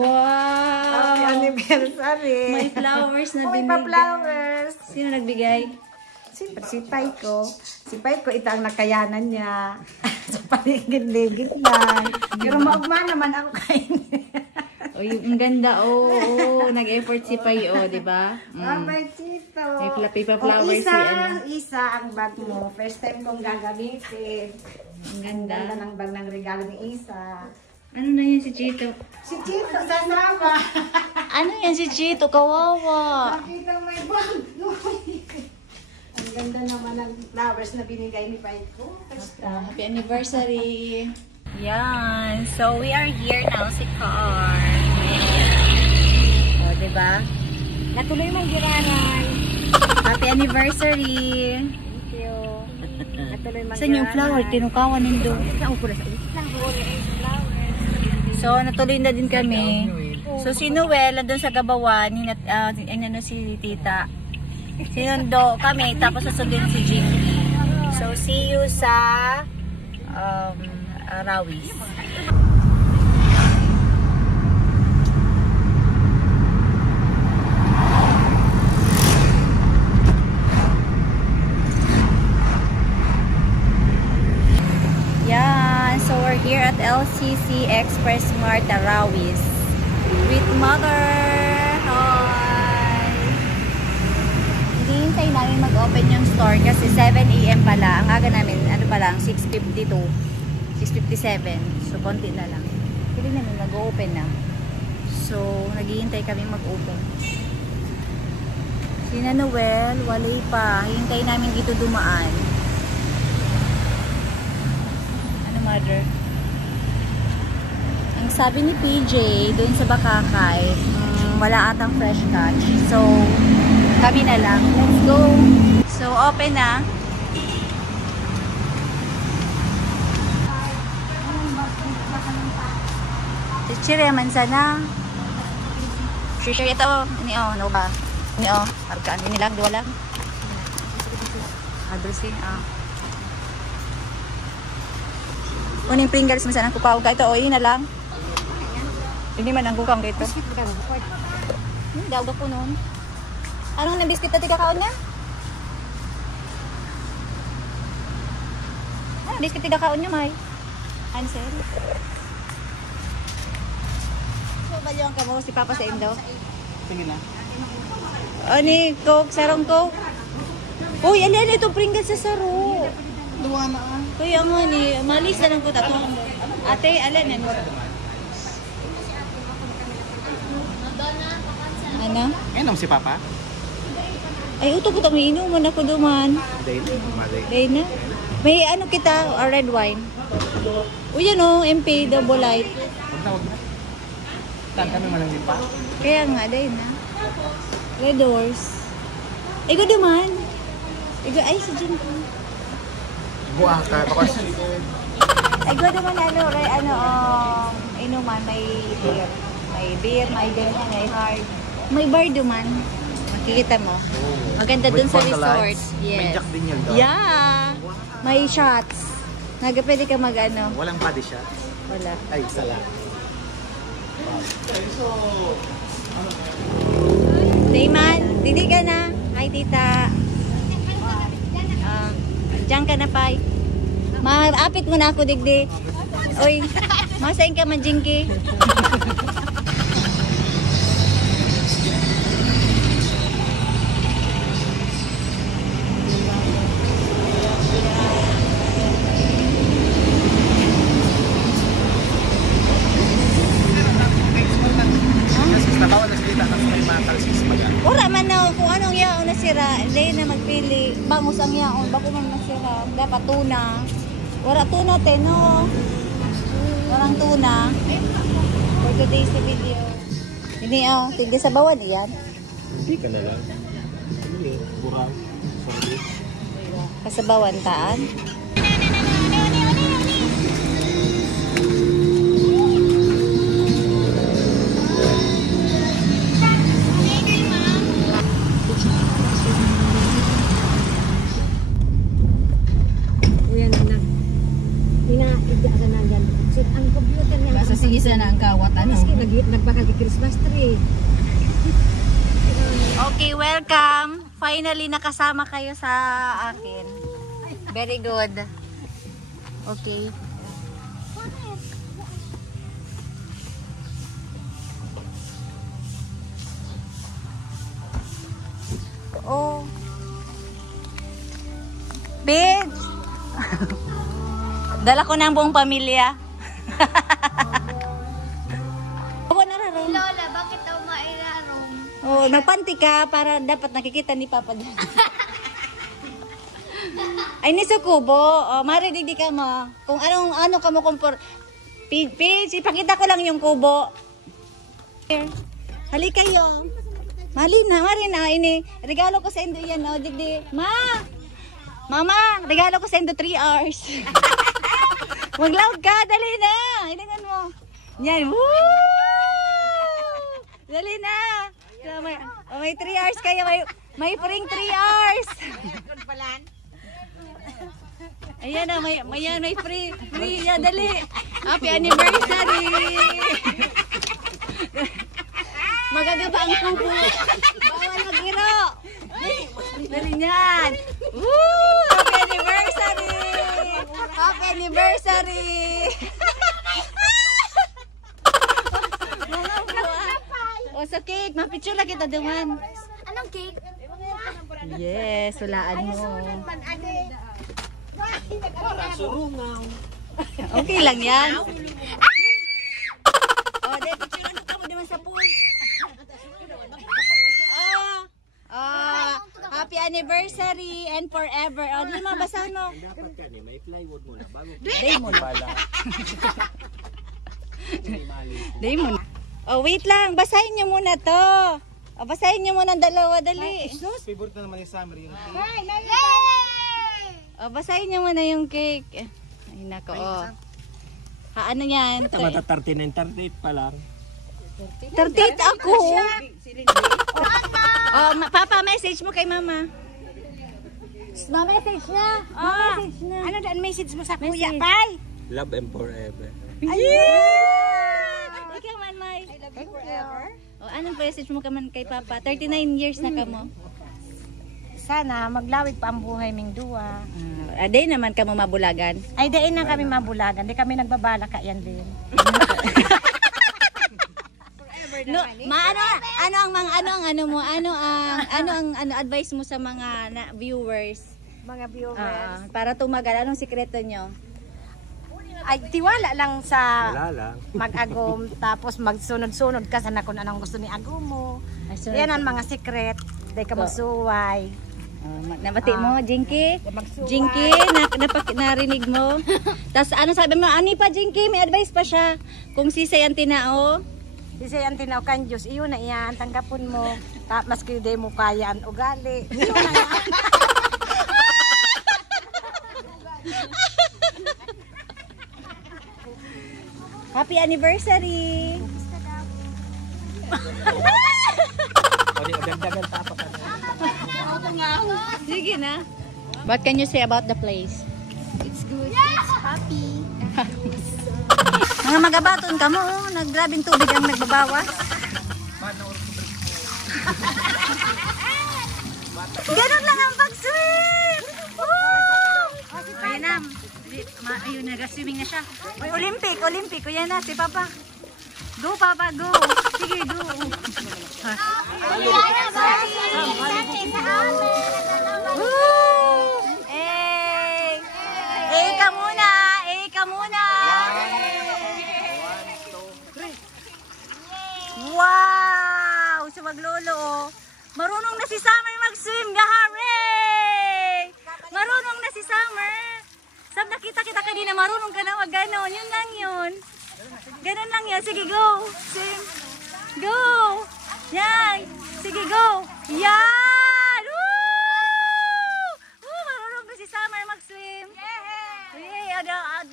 Wow! Anniversary! May flowers na May binigay. pa-flowers! Sino nagbigay? Siyempre, si Paiko. Si Paiko, ito ang nakayanan niya. Sa paligid-ligid lang. Pero maugma naman ako kain. Oh, yung ang ganda. Oh, nag-effort si Pai, oh, di ba? Abay, Chito. May pa-flowers si ano. Isa ang bag mo. First time kong gagamitin. Ang Ang ganda. ganda ng bag ng regalo ni Isa. Ano na yan si Chito? Si Chito, sasama. Ano yan si Chito? Kawawa. Nakita mo yung bag. Ang ganda naman ng flowers na binigay ni Paiko. Basta. Happy anniversary. Yan. So, we are here now si Car. O, diba? Natuloy mong giraran. Happy anniversary. Thank you. Natuloy mong Saan yung flower? Tinukawan nindo. So, natuloy na din kami. So, si Noel, nandun sa Gabawan, si Tita. Sinundo kami, tapos susundin si Jimmy. So, see you sa Rawis. Yan. So, we're here at LCC Express Mart Rawis with Mother. Hi! Hinihintay namin mag-open yung store kasi 7 AM pala. Ang aga namin, ano pa lang, 6:52. 6:57. So, konti na lang. Hindi namin mag-open na. So, naghihintay kami mag-open. Sina Noel, wala pa. Hihintay namin dito dumaan. Ano, Mother? Ang sabi ni PJ, doon sa Bakakay, wala atang fresh catch. So, kami na lang. Let's go! So, open na. Chichirya manzana. Chichirya ito. Ini oh, no ba? Ini oh, hargaan ini lang, dua lang. Adresin ah. Kuning Pringles man sana kukaw ka ito o ina lang. Hindi man ang kukang dito. Hindi daw ko noon. Anong na biscuit na tigakaon niya? Ano biscuit tigakaon niya, May? Ansel. So, balyong ka mo si Papa sa Indo? Sige na. Ani, Coke, sarong Coke. Uy, alin itong Pringles sa saro. Duwa na ah. Kuya nga ni, malis na lang po tato. Ate, alin yan? Ano? Ayun si Papa. Ay, uto ko may inuman ako duman. Daily. Day na. May ano kita, red wine. Uy, ano, MP, double light. Huwag na. Saan kami malang pa? Kaya nga, day na. Red doors. Igo duman. Igo, ay, si Jim. Buha ka. Bakos. Igo duman, inuman, may beer. May beer, may ganyan, may hard. May bar duman. Makikita mo. Maganda dun sa resort. Yes. May jack din yun doon. Yeah. May shots. Pwede ka mag-ano. Walang body shot. Wala. Ay, sala. Dayman, didi ka na. Hi, tita. Diyan ka na, Pai. Maapit mo na ako, digdi. Uy, masain ka man, Jinky. Ura man na kung anong yaon na sira, hindi na magpili. Bangus ang yaon, bako man masira. Dapat tuna. Wala tuna, no? Walang tuna. For today's video. Hindi tigil sa bawan yan. Hindi ka na lang. Hindi, burang. Sorry. Kasabawan taan. Uyan hindi asa nandiyan. Ang computer niya. Basta sige sana ang kawat ano. Maski nagbakal kay Christmas tree. Okay, welcome. Finally nakasama kayo sa akin. Very good. Okay. Oh. Bitch. Dala ko ng buong pamilya. Ako nararong. Lola, bakit daw mairarong? Oh, nagpanti ka para dapat nakikita ni Papa dyan. Ay, ni Sukubo. Oh, marinig di ka mo. Kung ano ka mo kumpor. Page, ipakita ko lang yung kubo. Here. Halika kayo. Marina, ini. Regalo ko sa Indo yan, oh, digdi. Mama, regalo ko sa Indo 3 hours. Mag-loud ka, dali na. Ilingan mo. Yan, woo! Dali na. So, may 3 hours kayo, may free 3 hours. Ayan na, may free. Yan, dali. Happy anniversary. Magagaba ang kuko. Bawal mag-iro. Dali niyan. Woo! Happy anniversary. Happy anniversary. O sa cake, mapicture kita duman. Anong cake? Yes, walaan mo. Okay lang yan. Oh, de picture ka mo duman sa pool. Happy anniversary and forever. Oh, di mabasa no. Dapat ka ni, may plywood muna bago Damon. bala. Damon. Oh, wait lang. Basahin niyo muna to. Oh, basahin niyo muna ang dalawa, dali. Favorite na naman yung summer yung Oh, basahin niyo muna yung cake. Ay, nako. Oh. Ano yan? Mata 39, 38 pa lang. 38 ako. Oh, Papa, message mo kay Mama. Ma-message na. Message na. Ano daan message mo sa Message. kuya, Pai? Love and forever. Yeah! Ikaw man, May. I love you forever. Oh, anong message mo kaman kay Papa? 39 years na ka mo. Sana maglawig pa ang buhay ming duwa. Aday naman ka mo mabulagan. Ay, dain na kami mabulagan. Di kami nagbabala ka yan din. No, ano ang advice mo sa mga viewers? Mga viewers. Para tumagal, anong sikreto nyo? Ay, tiwala lang sa Wala lang. mag-agom. Tapos magsunod-sunod ka sa kung anong gusto ni agom mo. Sunod- Yan ang mga secret. Di ka magsuway. Nabati mo, Jinky? Magsuway. Jinky, narinig mo? Tapos ano sabi mo, ani pa Jinky, may advice pa siya. Kung si Sayan tinao, Kasi ang tinaw kan Diyos, iyon na yan, tanggapon mo. Maski di mo kaya ang ugali. Iyon na yan. happy anniversary! O di, dagdagan tapak ka na. Sige na. What can you say about the place? It's good. It's happy. Mga magabaton ka mo, naggrabing tubig ang nagbabawas. Ganun lang ang pag-swim! Ayun na, ayun na, swimming na siya. Uy, Olympic, yan na, si Papa. Go, Papa, go. Sige, go. Woo! Eh! Eh ka muna! Eh ka muna! Wow! Sa maglolo, oh. Marunong na si Summer mag-swim, gahare! Marunong na si Summer. Sab nakita kita kanina, marunong ka na mag-ganon. Yun lang yun. Ganon lang yun. Sige, go. Swim. Go! Yan! Sige, go! Yan! Woo! Woo! Marunong na si Summer mag-swim. Yay!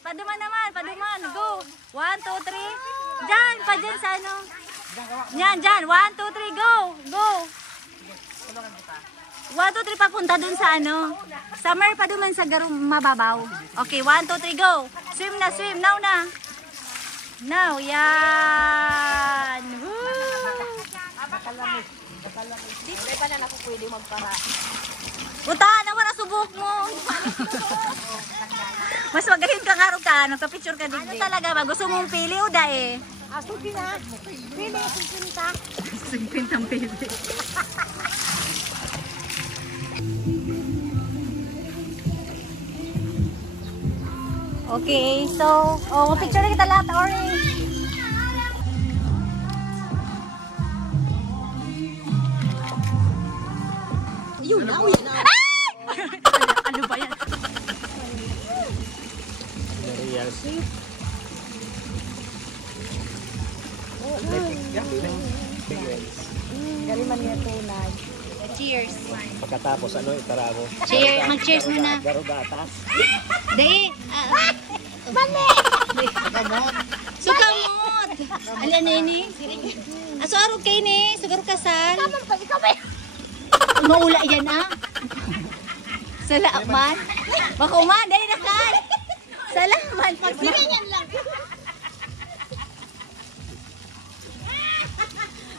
Paduman naman, paduman. Go! 1, 2, 3. Diyan, pa dyan sa ano. Yan, dyan. 1, 2, 3, go! Go! 1, 2, 3, papunta dun sa ano. Summer pa dun man sa garong mababaw. Okay, 1, 2, 3, go. Swim na, swim. Now na. Now, yan. Woo! Hindi pa na ako pwede magpara. Puta, naman ang subok mo. Mas magaling ka nga rin ka, nagka-picture ka din. Ano talaga ba? Gusto mong pili o dae? Aso na. Pili, 50. 50 ang pili. Okay, so, picture na kita lahat, orange. Yun na, yun na. Ano ba yan? Yes. Gali man niya tunay. Cheers. Pagkatapos, ano, itara mo? Cheers, mag-cheers muna. Garo gatas. Dali. Bale. Sukamot. Ala na ini. Aso arog kay ni, siguro kasal. Naman pa, ikaw ba? Maula yan ah. Salamat. Makuman, dali na kan. Salamat. Magsiringan lang.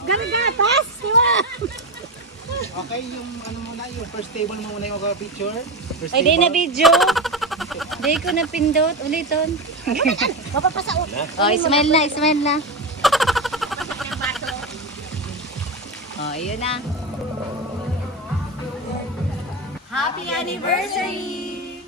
Gargatas. Okay, yung ano muna, yung first table mo muna yung picture. First Ay, di na video. Di ko na pindot. Uliton. Mapapasa o. Oh, smile na, smile na. Oh, yun na. Happy anniversary!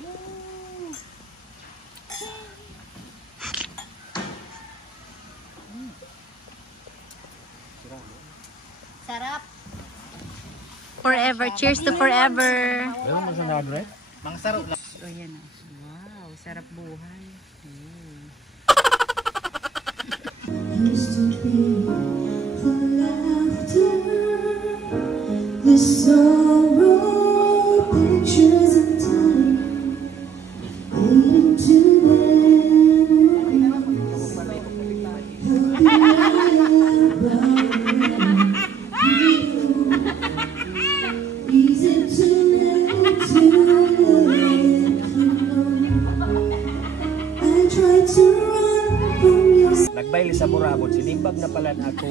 Sarap. Forever. Cheers to forever. Meron mo sa nagre? Mang sarap lang. Oh, yan. Wow, sarap buhay. Used to be the laughter, the sorrow, pictures of time, fading to memories. Easy to let I try to run from your Nagbayli sa Burabot, sinimbag na pala na ako.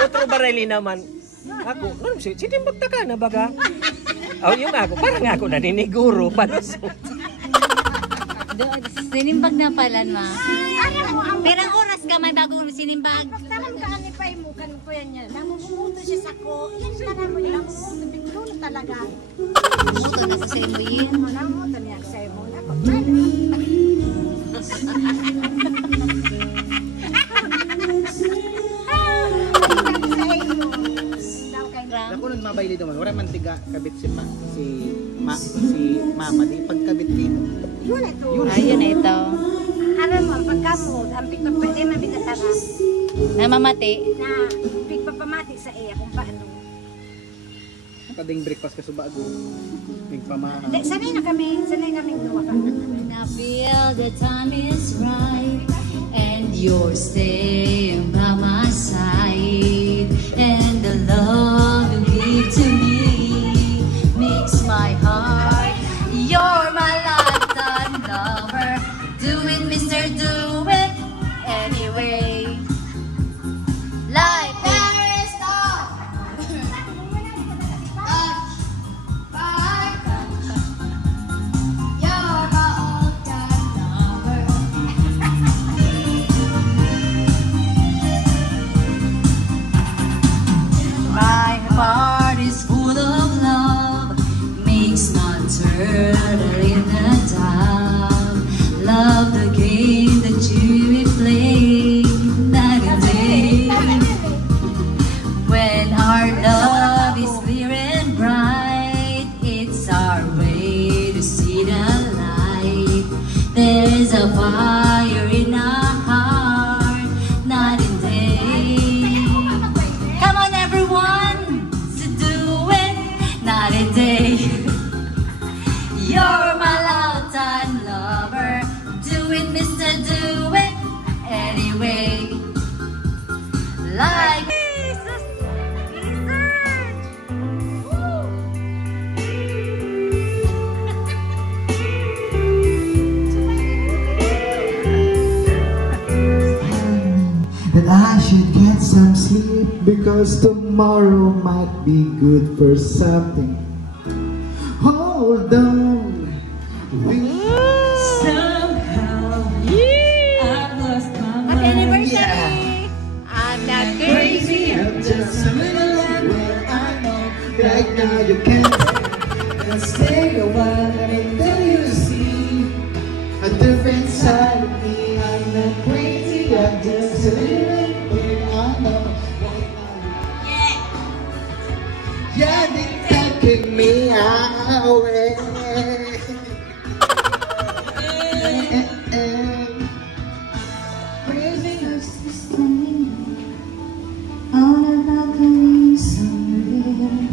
Otro barili naman. Ako, ano si sinimbag ta ka na baga? Oh, yung ako, parang ako naniniguro. Palusot. Sinimbag na pala, ma. Perang oras ka man bago sinimbag. Taman ka ani pa mo kan ko yan niya. Namumuto siya sa ko. Yan na naman yung namumuto. Biglo na talaga. Muto na sa silimbuyin. Namuto niya sa mo na ko. Ako nun mabayli naman, wala man tiga kabit si mama di pagkabit din. Yun ito. Ayun na ito. Ano mo, pagkamot, ang pigpapadi mabigatara Namamati. na pigpapamati sa iya kung paano. Kading breakfast ka sa bago. Pagpamaha. Sanay na kami duwa ka. When I feel the time is right and you're staying by my side and the love you give to me makes my heart. You're my lifetime lover. Do it, Mr. Do it anyway. Like Paris, you're my all-time lover. My heart is full of love, makes my turtle in the dove. Love the game that you play night and day. When our love is clear and bright, it's our way to see the light. There's a fire in our heart, night and day. Come on everyone, to do it, night and day. You're my lifetime lover. Do it, Mr. Do it anyway. Like Jesus, because tomorrow might be good for something. Hold on. Somehow I've lost my Happy mind. anniversary! I'm not crazy. I'm just a little where I know right now you can't stay a while until you see a different side of me. I'm not crazy, I'm just a little where I know right now. Yeah, they're taking me away. Crazy as this thing on a balcony somewhere.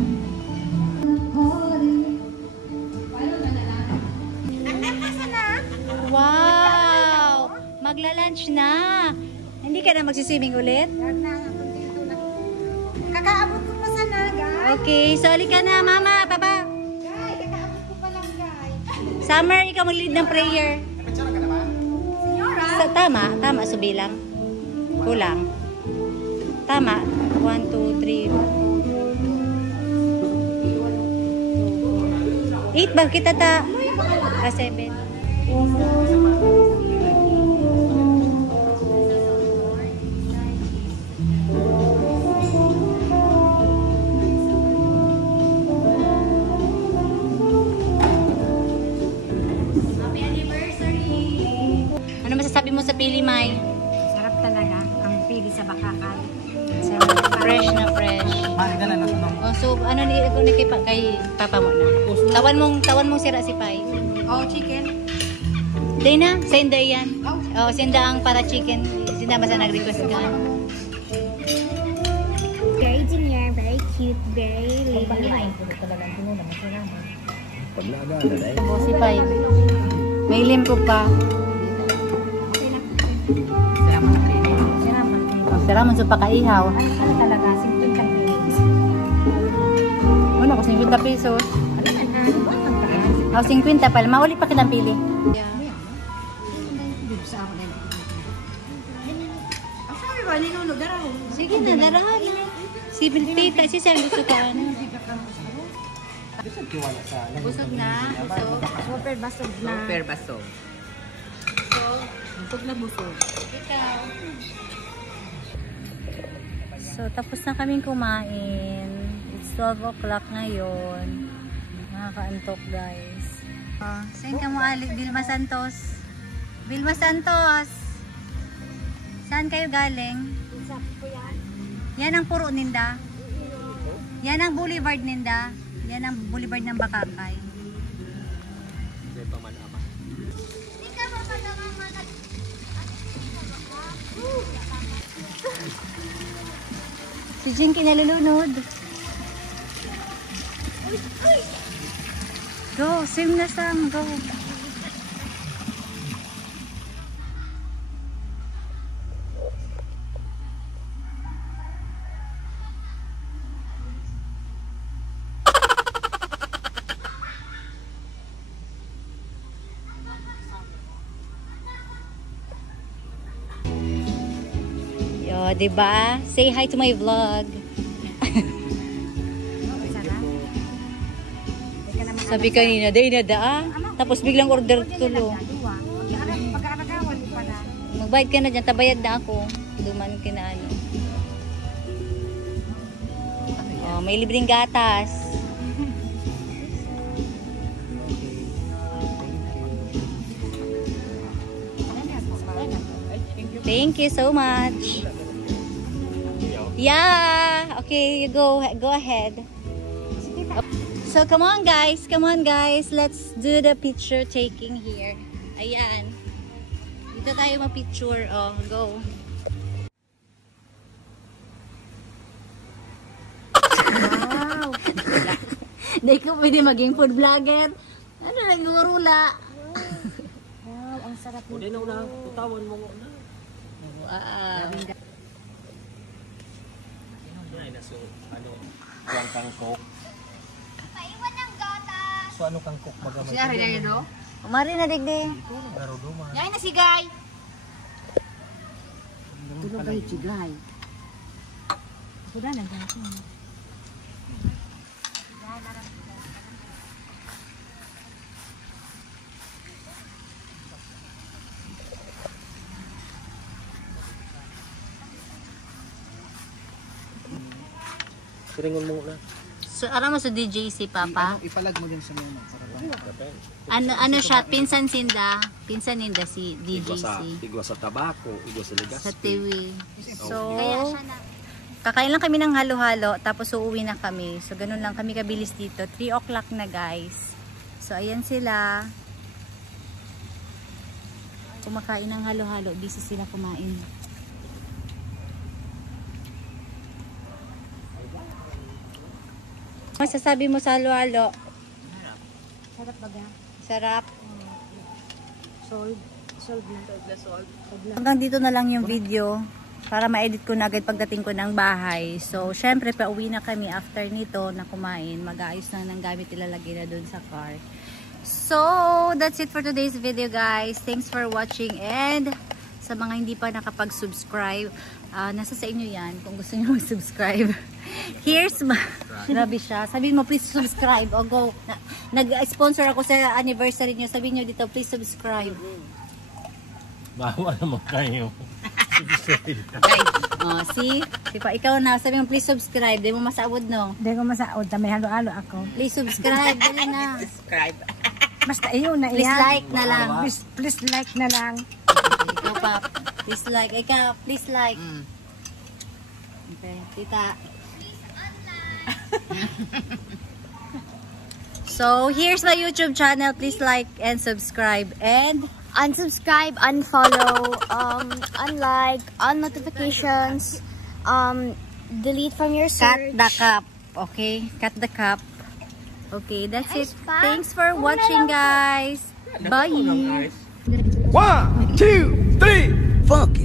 Wow! Magla-lunch na. Hindi ka na magsiswimming ulit? Kakaabot ko pa sana, guys. Okay, sali ka na, mama, papa. Guys, kakaabot ko pa lang, guys. Summer, ikaw mag-lead ng prayer. Tama, subilang. Kulang. Tama. 1, 2, 3. 8 ba kita ta? 7. Happy anniversary! Ano masasabi mo sa pili, May? Sarap talaga ang pili sa bakakal. Fresh na fresh. Mahal ka na natanong. Oh, so ano ni kay papa mo na? Tawan mong sira si Pai. Oh, chicken. Day na, senda yan. Oh, senda ang para chicken. Senda basta nag-request ka. Very demure, very cute, very ladylike. Oh, si Pai. May limpo pa. Salamat sa pakaihaw. Ano talaga? Simple kang pilis. Ano ko 50 pesos. Oh, 50 pala. Mauli pa kitang pili. Sabi ba, ninunog na raw. Sige na, darahan na. Si Tita, si Sel, gusto ka ano? Busog na. Busog. Super basog na. Super basog. Busog na busog. Ikaw. So, tapos na kaming kumain. It's 12 o'clock ngayon. Nakakaantok, guys. Saan ka mo alik? Vilma Santos. Vilma Santos! Saan kayo galing? Yan ang puro ninda. Yan ang boulevard ninda. Yan ang boulevard ng Bakakay. Si Jinky nalulunod. Go, swim na Sam, go. Yo, diba? Say hi to my vlog. Sabi kanina, day na da. Tapos biglang order tulo. Magbayad ka na dyan, tabayad na ako. Duman ka na ano. Oh, may libreng gatas. Thank you so much. Yeah. Okay, you go ahead. So come on guys, let's do the picture taking here. Ayan. Dito tayo ma-picture. Oh, go. Wow. Hindi ko pwede maging food vlogger. Ano lang gurula. Wow, ang sarap O, din na tutawan mo na. Wow. Ay, naso, ano, kuwang kangkok. Paiwan ng gatas. So, ano kangkok magamay? Siya rin na yun, no? Umari na digdi. Garo duman. Yain na si Guy. Tulog kayo, Chigay. Sudah na ganito. Siringon mo na. So, alam mo sa DJ si Papa? Ipalag mo din sa memo para ba. Ano siya, pinsan ninda si DJ Igwa sa tabako, igwa sa Legazpi. sa TV. So, kakain lang kami ng halo-halo, tapos uuwi na kami. So, ganun lang kami kabilis dito. 3 o'clock na, guys. So, ayan sila. Kumakain ng halo-halo. Busy sila kumain. Masasabi mo sa halo-halo? Sarap baga. Sarap. Sold na. Hanggang dito na lang yung video para ma-edit ko na agad pagdating ko ng bahay. So, syempre, pauwi na kami after nito na kumain. Mag-aayos na ng gamit ilalagay na dun sa car. So, that's it for today's video, guys. Thanks for watching, and sa mga hindi pa nakapag-subscribe, nasa sa inyo yan kung gusto nyo mag-subscribe. Here's grabe siya. Sabihin mo, please subscribe o go. Nag-sponsor ako sa anniversary nyo. Sabihin nyo dito, please subscribe. Bawa naman kayo. See? Sipa, ikaw na. Sabi mo, please subscribe. Di mo masaod, no? Hindi ko masaod na may halo-halo ako. Please subscribe. Dali na. Basta yun na Please iyan. like na lang. Please like na lang. Ikaw pa. Please like. Ikaw, please like. Okay. Tita. So, here's my YouTube channel. Please like and subscribe. And Unsubscribe, unfollow, unlike, on notifications, delete from your cut search. the cup. Okay? Cut the cup. Okay, that's it. pa. Thanks for watching, guys. Bye. 1, 2, 3, funky.